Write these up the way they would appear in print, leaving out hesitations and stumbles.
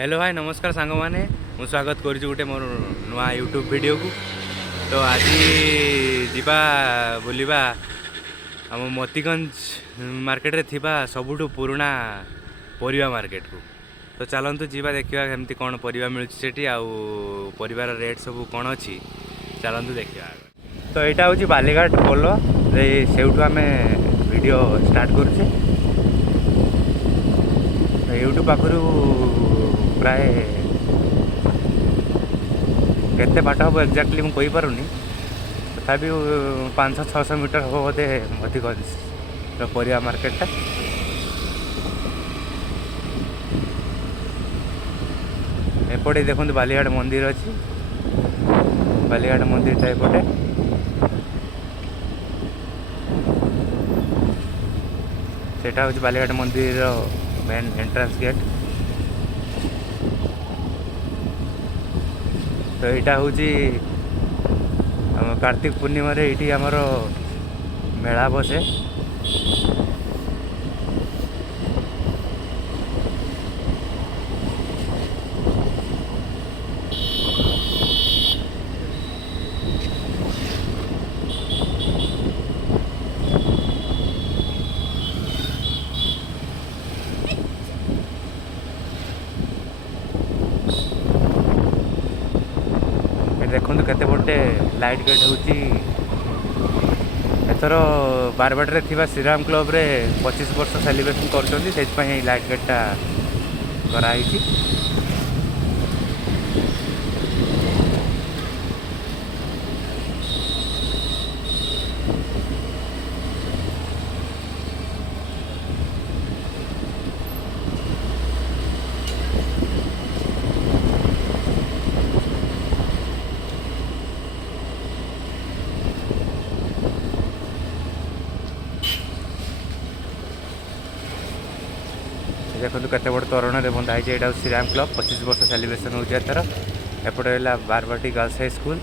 Hello hi नमस्कार सांग मैंने मु स्वागत करुँ गोटे मोर नुआ यूट्यूब वीडियो को। तो आज जीवा बुलिबा आम मोतीगंज मार्केट रे थिबा सबुठु पुराना परिवा मार्केट को। तो चलतु जीवा देखा केमती कौन परिवा मिलुछि सेठी आउ परिवार रेट सब कौन अच्छी चलतु देखा। तो यहाँ हूँ बालीघाट पोल से आम वीडियो स्टार्ट करुचे। यूट्यूब पाखु प्राय केते बाट हम एक्जाक्टली मुझे पारुनी तथापि 500-600 मीटर हम बोधे मोतीगंज परिवा मार्केटा। एपटे देखो बालीघाट मंदिर अच्छी बालीघाट मंदिर एपटे सेटा हूँ बालीघाट मंदिर मेन एंट्रांस गेट। तो यहाँ हूँ कार्तिक पूर्णिमा ये आमर मेला बसे। देखो केते बड़े लाइट गेट होची एथर बारबाटे थिबा श्रीराम क्लब रे 25 वर्ष सेलिब्रेशन करछोंती से लाइट गेटा कराई। देखो केते बड़ तोरण में बंधा है। यहाँ श्रीराम क्लब 25 वर्ष सेलिब्रेशन होती है। एपटे बारबाटी गर्ल्स हाई स्कूल।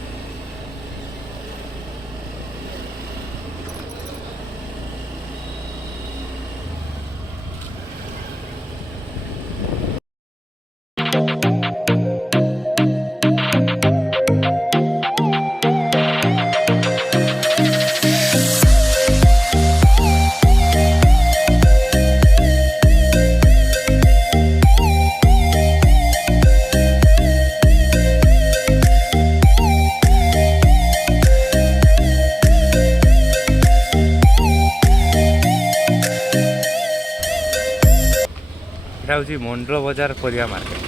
यहाँ हूँ मंडल बजार परिया मार्केट।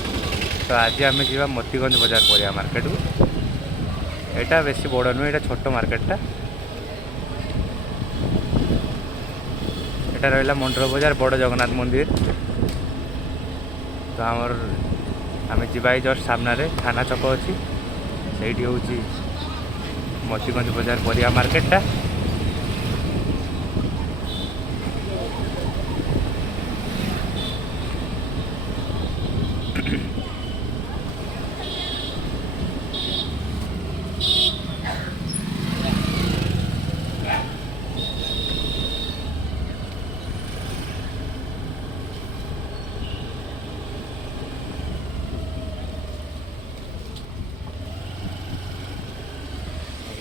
तो आज आम जा मोतीगंज बजार परिया मार्केट को। यहाँ बेसी बड़ नुह ये छोट मार्केटा। यहाँ रहा मंडल बजार बड़ जगन्नाथ मंदिर। तो आमर आम जा जस्ट सामने थाना छक अच्छी से हूँ मोतीगंज बजार परिया मार्केटा।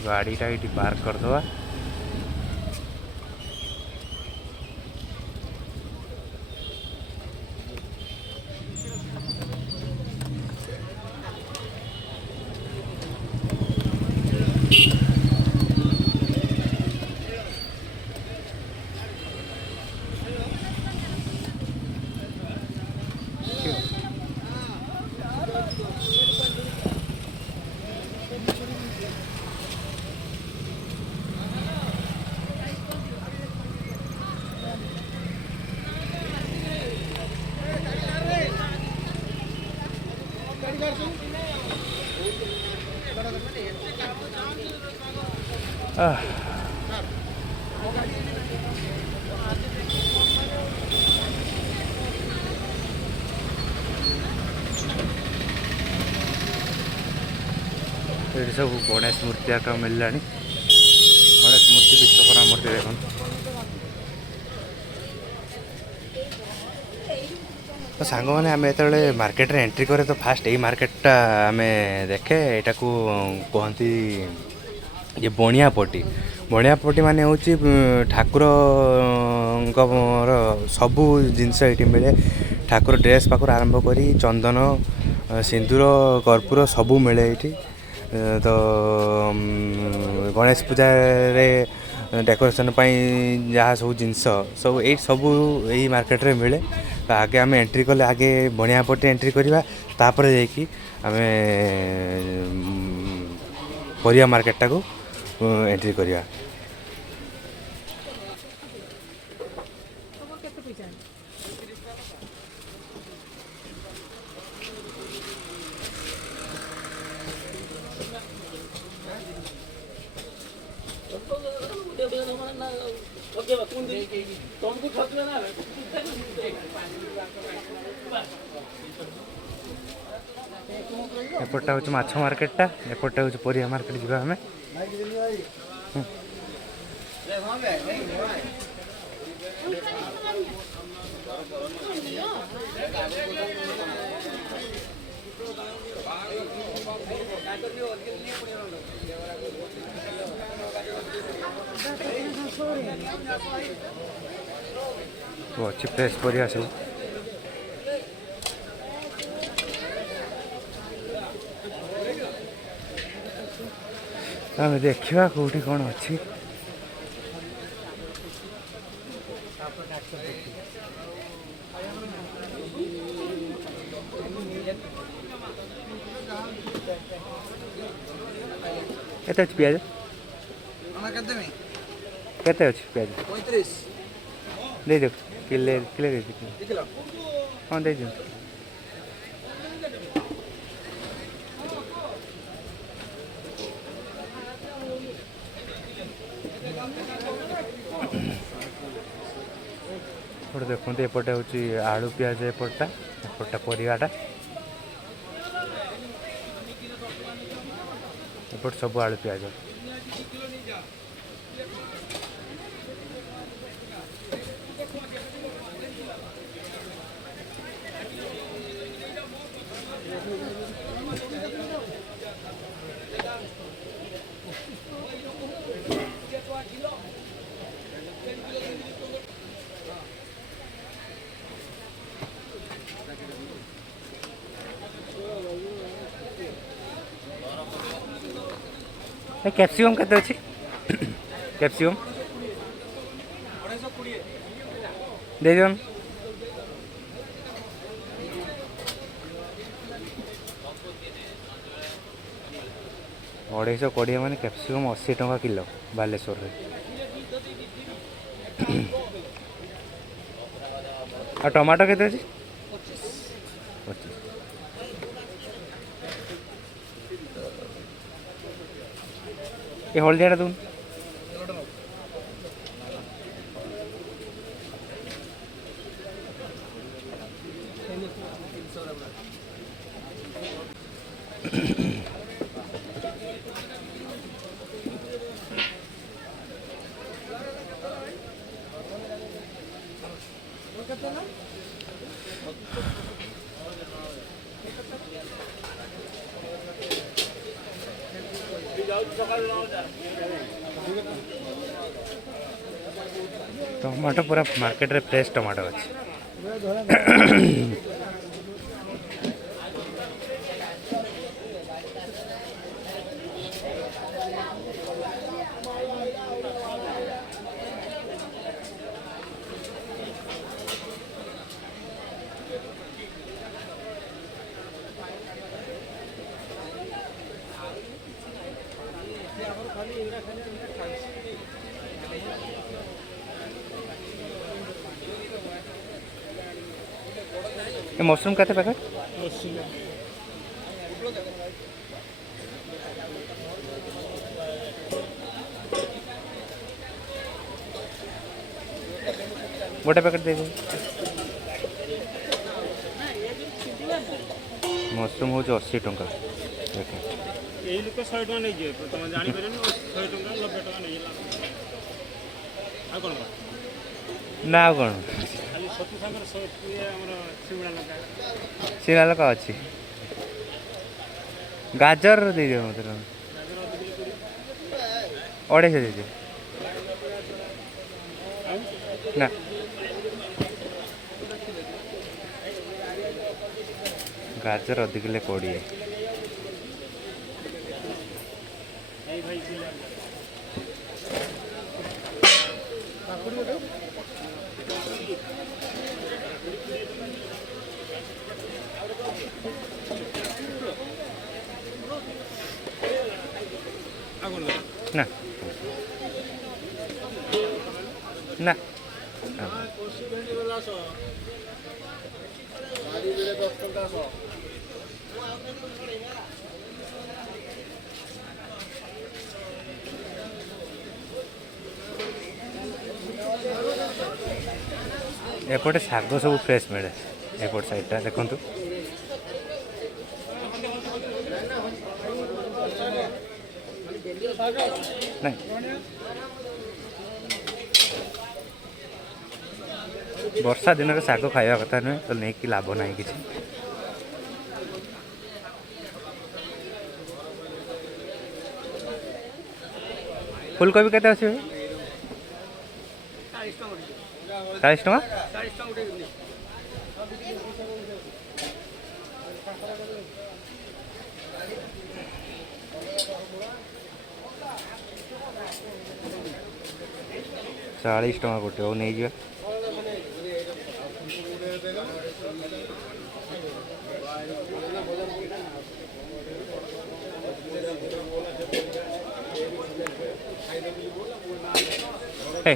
गाड़ीटा ये पार्क करदवा। ये सब गणेश मूर्ति आका मिलला। गणेश मूर्ति विश्वकर्मा मूर्ति देखो तो सांग मैंने आम जो मार्केट रे एंट्री करे तो फास्ट यही मार्केटा आम देखे यहाँ को कहती ये बणियापट्टी बणियापट्टी माने हूँ ठाकुर सबू जिनस ये मिले ठाकुर ड्रेस पाखर आरंभ कर चंदन सिंदूर कर्पूर सबू मिले ये तो गणेश पूजा रे डेकोरेशन जहाँ सब जिनस सब ये सबू यही मार्केट रे मिले तो आगे आम एंट्री कले आगे बणियापट्टी एंट्री करवा तापर जाकि आम परिया मार्केटा को एंट्री करवा एपटा हूँ माछ मार्केटा एपटा हूँ परिया मार्केट जावा आम अच्छी फ्रेश परिया सब आम देखा कौटी कौन अच्छी केते अछि प्याज केते अछि प्याज 35 दे दो किले किले दे दो हां दे दो देखते एपटे हूँ आलू पिज एपटा एपटा परिवाटा एपट सब आलू पिज कैप्सिकम केते अछि कैप्सिकम दे जन 220 माने कैप्सिकम 80 टंका किलो बालेश्वर रे आ टमाटो केते अछि 25 ये हल्दिया दून टमाटो पूरा मार्केट रे फ्रेश टमाटो अच्छी ये मशरूम कहते पैकेट गोटे पैकेट दे मशरूम हूँ 80 टंका यही लोक 100 टका नहीं जे तुम जानि परन 100 टका 90 टका नहीं आ कोन ना कोन खाली 100 ଛତୁ ସାଙ୍ଗରେ ଆମର ଶିମୁଳା ଲଙ୍କା ଶିଳା ଲଙ୍କା ଅଛି। ଗାଜର ଦେଇଦିଅ ମୋତେ ଗାଜର ଅଧ କିଲୋ କୋଡ଼ିଏ 250 ଦେଇଦିଅ। ଆଉ ନା ଗାଜର 2 କିଲୋ 20। ଏଇ ଭାଇ ଶିମୁଳା ଆଉ କ'ଣ ନା ନା एपटे शाग सब फ्रेश मिले एपट साइडटा देखु नहीं वर्षा दिन में शाग खाଇବା कथा नुहे तो नहीं कि लाभ ना कि फुलकोबी केते अछि 40 टका 40 टका गोटे और नहीं जा हे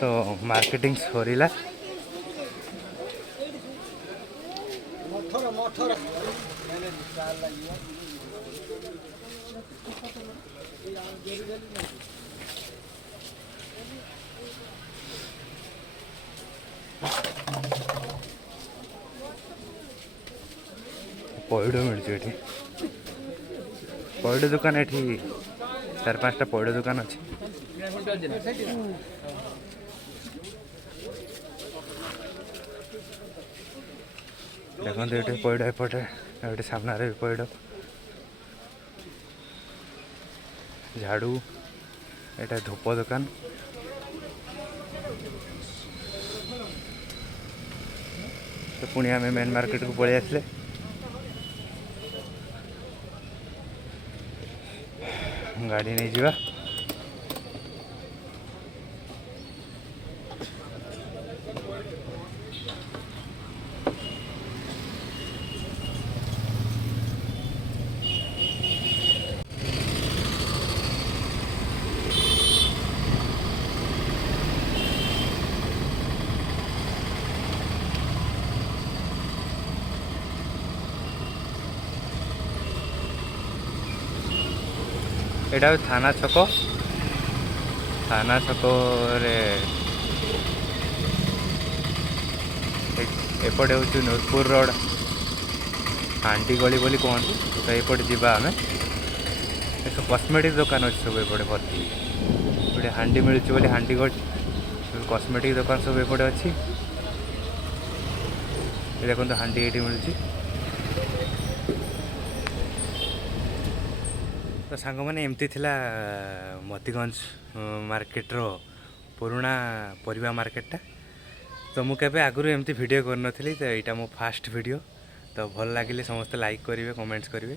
तो मार्केटिंग सरीला पइड मिलছে এটি पइड दुकान एटी 4-5टा पइड दुकान अच्छी देखते ये पइड एपटे ये सामने पइड झाड़ू एटा धूप दुकान तो पुणी आम मेन मार्केट को पलि आसले गाड़ी नहीं जावा एटा थाना छक रे एपटे हूँ नूरपुर रोड हांडी गली बोली कहते तो एपटे जीवा आम एक कॉस्मेटिक दुकान अच्छे सब एपटे भर्ती गोटे हांडी मिलूँ बोली हांडी गली कॉस्मेटिक दुकान सब एपटे अच्छी देखो हांडी ये मिलूँ तो सांग मैंने एमती थिला मोतीगंज मार्केट रो पुराना परिवा मार्केटटा तो मुझे आगुरी एमती वीडियो करनी तो यहाँ मो फास्ट वीडियो तो भल लगे समस्ते लाइक करेंगे कमेंट्स करेंगे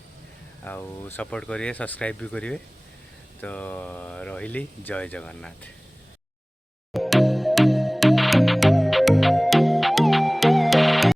आउ सपोर्ट करेंगे सब्सक्राइब भी करेंगे तो रही जय जगन्नाथ।